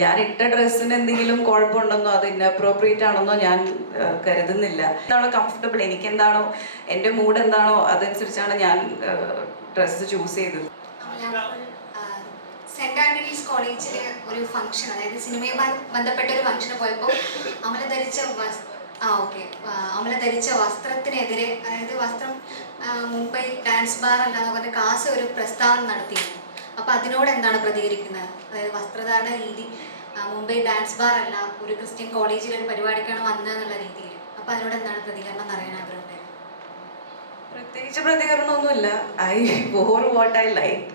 ഞാൻ ഇട്ട ഡ്രസ്സിന് എന്തെങ്കിലും കുഴപ്പമുണ്ടെന്നോ അത് ഇന്നപ്രോപ്രിയേറ്റ് ആണെന്നോ ഞാൻ കരുതുന്നില്ല. എന്താണോ കംഫർട്ടബിൾ എനിക്ക് എന്താണോ എന്റെ മൂഡ് എന്താണോ? അതനുസരിച്ചാണ് ഞാൻ ഡ്രസ്സ് ചൂസ് ചെയ്തത്. സെന്റ് ആന്റണീസ് കോളേജിലെ ഒരു ഫംഗ്ഷൻ അതായത് സിനിമയുമായി ബന്ധപ്പെട്ട ഒരു ഫംഗ്ഷന് പോയപ്പോൾ അമല ധരിച്ച ആ ഓക്കെ അമല ധരിച്ച വസ്ത്രത്തിനെതിരെ അതായത് വസ്ത്രം മുംബൈ ഡാൻസ് ബാർ അല്ലാതെ കാസ് ഒരു പ്രസ്താവന നടത്തിയിരുന്നു. അപ്പൊ അതിനോട് എന്താണ് പ്രതികരിക്കുന്നത്? അതായത് വസ്ത്രധാരണ രീതി മുംബൈ ഡാൻസ് ബാർ അല്ല ഒരു ക്രിസ്ത്യൻ കോളേജിൽ ഒരു പരിപാടിക്കാണ് വന്നതെന്നുള്ള രീതിയിൽ. അപ്പൊ അതിനോട് എന്താണ് പ്രതികരണം എന്ന് അറിയാൻ ആഗ്രഹം പ്രത്യേകിച്ച് പ്രതികരണമൊന്നുമില്ല. I wore what I like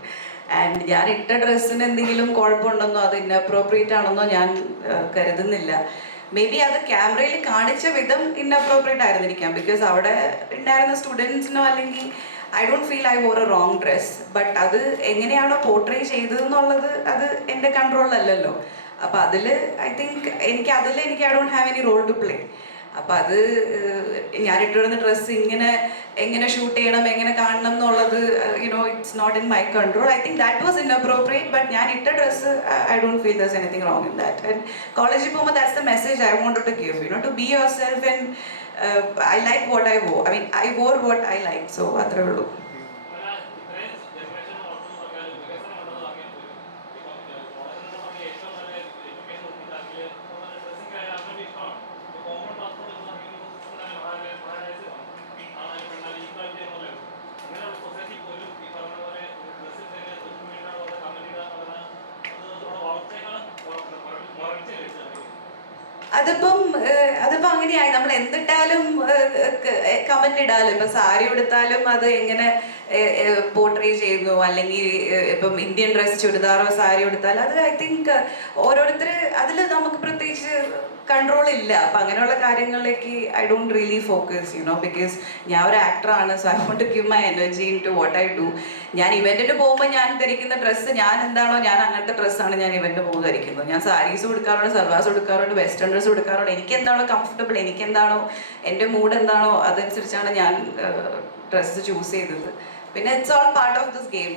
and ഞാൻ ഇട്ട ഡ്രസ്സിന് എന്തെങ്കിലും കുഴപ്പമുണ്ടെന്നോ അത് ഇന്നപ്രോപ്രിയേറ്റ് ആണെന്നോ ഞാൻ കരുതുന്നില്ല. മേ ബി അത് ക്യാമറയിൽ കാണിച്ച വിധം ഇന്നപ്രോപ്രിയേറ്റ് ആയിരുന്നിരിക്കാം. ബിക്കോസ് അവിടെ ഉണ്ടായിരുന്ന സ്റ്റുഡൻസിനോ അല്ലെങ്കിൽ I don't feel I wore a wrong dress but അത് എങ്ങനെയാണോ പോർട്രേ ചെയ്തതെന്നുള്ളത് അത് എന്റെ കൺട്രോളിലല്ലല്ലോ അപ്പൊ അതിൽ ഐ തിങ്ക് എനിക്ക് അതിൽ എനിക്ക് I don't have any role to play അപ്പം അത് ഞാൻ ഇട്ടിരുന്ന ഡ്രസ്സ് ഇങ്ങനെ എങ്ങനെ ഷൂട്ട് ചെയ്യണം എങ്ങനെ കാണണം എന്നുള്ളത് you know it's not in my control I think that was inappropriate but ഞാൻ ഇട്ട dress I don't feel there's anything wrong in that and കോളേജിൽ പോകുമ്പോൾ that's the message I want to give you know to be yourself and I like what I wore I mean I wore what I like so അത്രേ ഉള്ളൂ. അതിപ്പം അതിപ്പോ അങ്ങനെയായി. നമ്മൾ എന്തിട്ടാലും comment ഇടാലും. ഇപ്പൊ സാരി ഉടുത്താലും അത് എങ്ങനെ പോർട്രേ ചെയ്യുന്നു. അല്ലെങ്കിൽ ഇപ്പം ഇന്ത്യൻ ഡ്രസ് ചുരിദാറോ സാരി ഉടുത്താൽ അത് ഐ തിങ്ക് ഓരോരുത്തർ അതിൽ നമുക്ക് പ്രത്യേകിച്ച് കൺട്രോൾ ഇല്ല. അപ്പം അങ്ങനെയുള്ള കാര്യങ്ങളിലേക്ക് I don't really focus you know because ഞാൻ ഒരു ആക്ടറാണ് so I want give my energy in to what I do ഞാൻ ഇവന്റിന് പോകുമ്പോൾ ഞാൻ ധരിക്കുന്ന ഡ്രസ്സ് ഞാൻ എന്താണോ ഞാൻ അങ്ങനത്തെ ഡ്രസ്സാണ് ഞാൻ ഇവന്റ് പോകുമ്പോൾ ധരിക്കുന്നത്. ഞാൻ സാരീസ് കൊടുക്കാറുണ്ട് സൽവാസ് കൊടുക്കാറുണ്ട് വെസ്റ്റേൺ ഡ്രസ്സ് കൊടുക്കാറുണ്ട് എനിക്ക് എന്താണോ കംഫർട്ടബിൾ എനിക്ക് എന്താണോ എന്റെ മൂഡ് എന്താണോ അതനുസരിച്ചാണ് ഞാൻ ഡ്രസ്സ് ചൂസ് ചെയ്തത്. പിന്നെ it's all part of this game